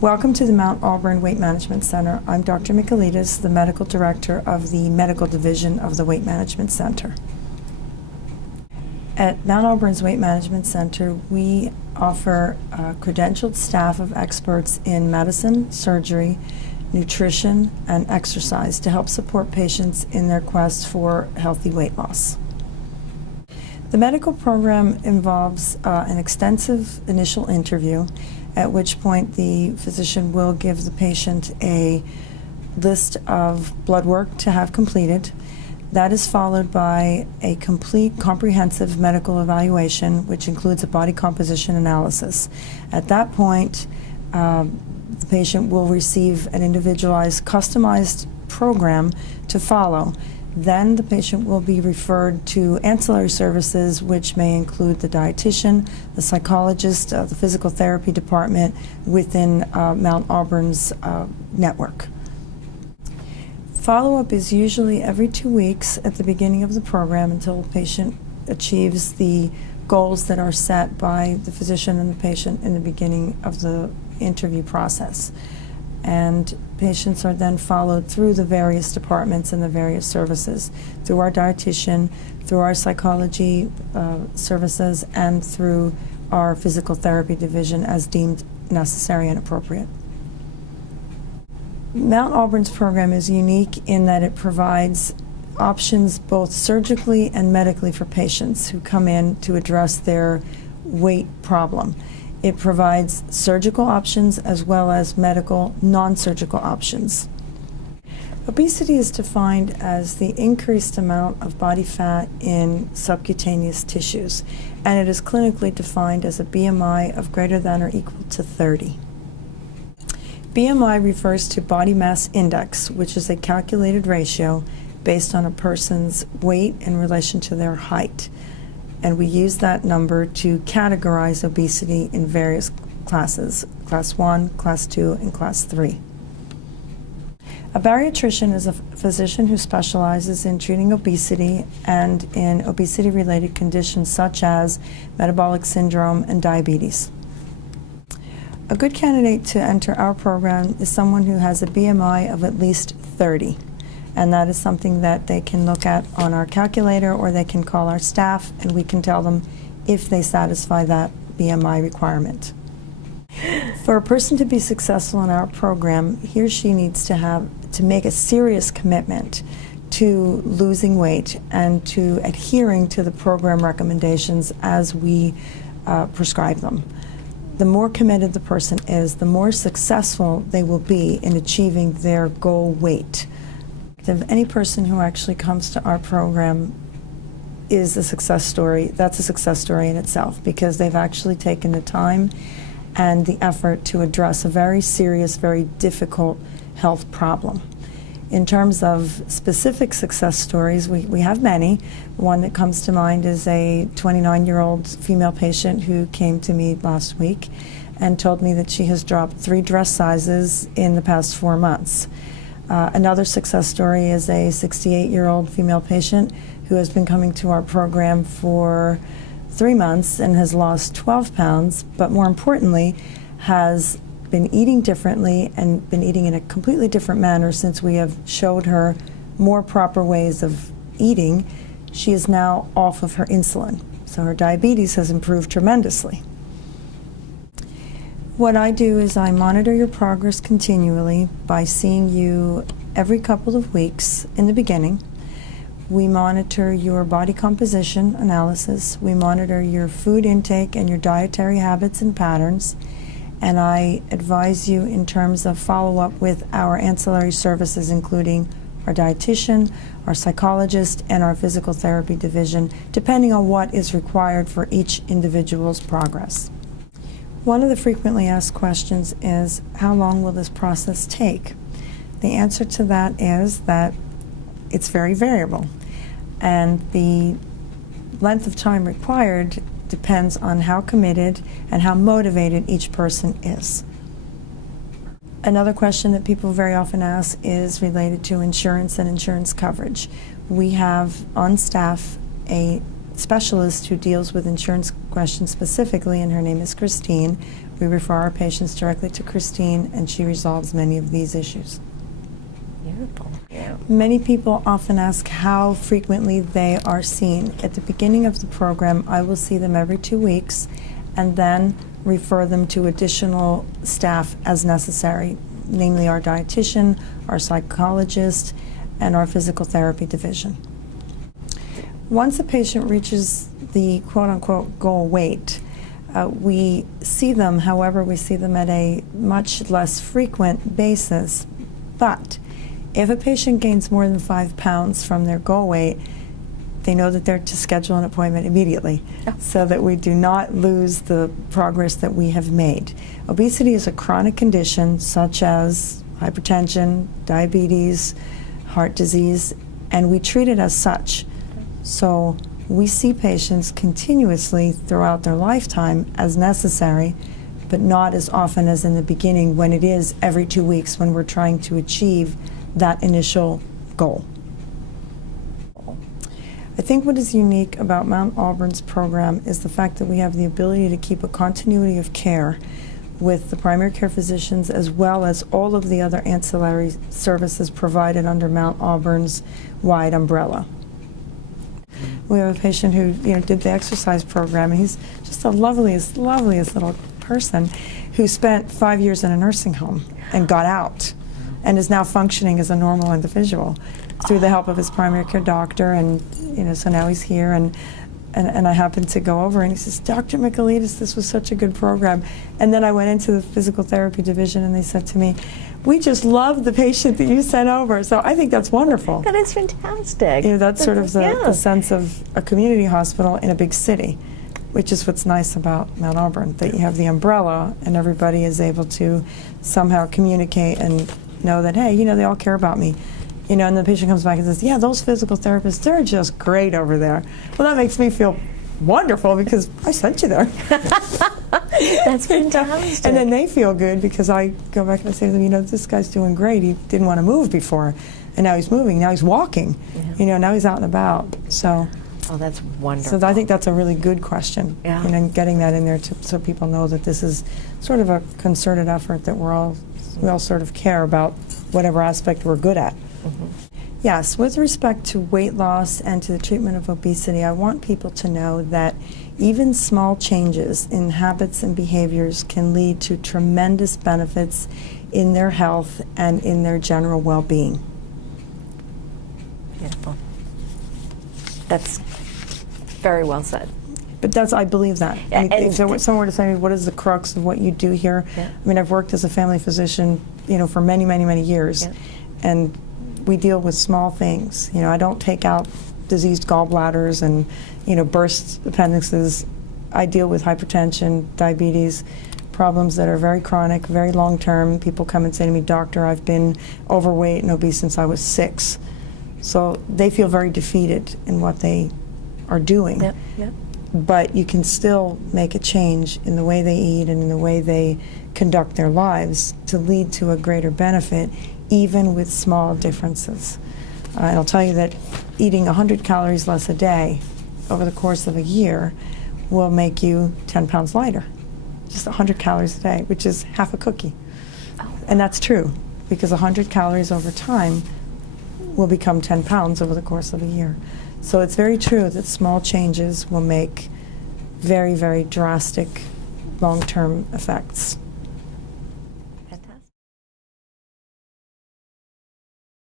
Welcome to the Mount Auburn Weight Management Center. I'm Dr. Michailidis, the Medical Director of the Medical Division of the Weight Management Center. At Mount Auburn's Weight Management Center, we offer a credentialed staff of experts in medicine, surgery, nutrition, and exercise to help support patients in their quest for healthy weight loss. The medical program involves an extensive initial interview, at which point the physician will give the patient a list of blood work to have completed. That is followed by a complete comprehensive medical evaluation, which includes a body composition analysis. At that point, the patient will receive an individualized, customized program to follow. Then the patient will be referred to ancillary services, which may include the dietitian, the psychologist, the physical therapy department within Mount Auburn's network. Follow-up is usually every 2 weeks at the beginning of the program until the patient achieves the goals that are set by the physician and the patient in the beginning of the interview process. And patients are then followed through the various departments and the various services, through our dietitian, through our psychology services, and through our physical therapy division as deemed necessary and appropriate. Mount Auburn's program is unique in that it provides options both surgically and medically for patients who come in to address their weight problem. It provides surgical options as well as medical non-surgical options. Obesity is defined as the increased amount of body fat in subcutaneous tissues, and it is clinically defined as a BMI of greater than or equal to 30. BMI refers to body mass index, which is a calculated ratio based on a person's weight in relation to their height. And we use that number to categorize obesity in various classes, Class 1, Class 2, and Class 3. A bariatrician is a physician who specializes in treating obesity and in obesity-related conditions such as metabolic syndrome and diabetes. A good candidate to enter our program is someone who has a BMI of at least 30. And that is something that they can look at on our calculator, or they can call our staff and we can tell them if they satisfy that BMI requirement. For a person to be successful in our program, he or she needs to make a serious commitment to losing weight and to adhering to the program recommendations as we prescribe them. The more committed the person is, the more successful they will be in achieving their goal weight. If any person who actually comes to our program is a success story, that's a success story in itself, because they've actually taken the time and the effort to address a very serious, very difficult health problem. In terms of specific success stories, we have many. One that comes to mind is a 29-year-old female patient who came to me last week and told me that she has dropped 3 dress sizes in the past 4 months. Another success story is a 68-year-old female patient who has been coming to our program for 3 months and has lost 12 pounds, but more importantly, has been eating differently and been eating in a completely different manner since we have showed her more proper ways of eating. She is now off of her insulin, so her diabetes has improved tremendously. What I do is I monitor your progress continually by seeing you every couple of weeks in the beginning. We monitor your body composition analysis. We monitor your food intake and your dietary habits and patterns. And I advise you in terms of follow-up with our ancillary services, including our dietitian, our psychologist, and our physical therapy division, depending on what is required for each individual's progress. One of the frequently asked questions is, how long will this process take? The answer to that is that it's very variable, and the length of time required depends on how committed and how motivated each person is. Another question that people very often ask is related to insurance and insurance coverage. We have on staff a specialist who deals with insurance question specifically, and her name is Christine. We refer our patients directly to Christine, and she resolves many of these issues. Beautiful. Yeah. Many people often ask how frequently they are seen. At the beginning of the program, I will see them every 2 weeks and then refer them to additional staff as necessary, namely our dietitian, our psychologist, and our physical therapy division. Once a patient reaches the quote-unquote goal weight, we see them, however, we see them at a much less frequent basis. But if a patient gains more than 5 pounds from their goal weight, they know that they're to schedule an appointment immediately so that we do not lose the progress that we have made. Obesity is a chronic condition such as hypertension, diabetes, heart disease, and we treat it as such. So we see patients continuously throughout their lifetime as necessary, but not as often as in the beginning when it is every 2 weeks when we're trying to achieve that initial goal. I think what is unique about Mount Auburn's program is the fact that we have the ability to keep a continuity of care with the primary care physicians as well as all of the other ancillary services provided under Mount Auburn's wide umbrella. We have a patient who did the exercise program, and he's just the loveliest little person who spent 5 years in a nursing home and got out and is now functioning as a normal individual through the help of his primary care doctor, and so now he's here, and I happened to go over and he says, "Dr. Michailidis, this was such a good program." And then I went into the physical therapy division and they said to me, "We just love the patient that you sent over." So I think that's wonderful. That is fantastic. That's sort of the sense of a community hospital in a big city, which is what's nice about Mount Auburn, that you have the umbrella and everybody is able to somehow communicate and know that, hey, they all care about me. And the patient comes back and says, "Yeah, those physical therapists, they're just great over there." Well, that makes me feel wonderful because I sent you there. That's fantastic. And then they feel good because I go back and I say to them, "This guy's doing great. He didn't want to move before, and now he's moving. Now he's walking. Now he's out and about." So. Oh, that's wonderful. So I think that's a really good question. Yeah. And getting that in there so people know that this is sort of a concerted effort that we all sort of care about whatever aspect we're good at. Mm-hmm. Yes, with respect to weight loss and to the treatment of obesity, I want people to know that even small changes in habits and behaviors can lead to tremendous benefits in their health and in their general well-being. Beautiful. That's very well said. But I believe that. Yeah, if someone were to say, what is the crux of what you do here? Yeah. I've worked as a family physician, for many, many, many years. Yeah. And we deal with small things. I don't take out diseased gallbladders and, burst appendixes. I deal with hypertension, diabetes, problems that are very chronic, very long-term. People come and say to me, "Doctor, I've been overweight and obese since I was 6. So they feel very defeated in what they are doing. Yep, yep. But you can still make a change in the way they eat and in the way they conduct their lives to lead to a greater benefit, even with small differences. And I'll tell you that eating 100 calories less a day over the course of a year will make you 10 pounds lighter. Just 100 calories a day, which is half a cookie. Oh. And that's true, because 100 calories over time will become 10 pounds over the course of a year. So it's very true that small changes will make very, very drastic long-term effects.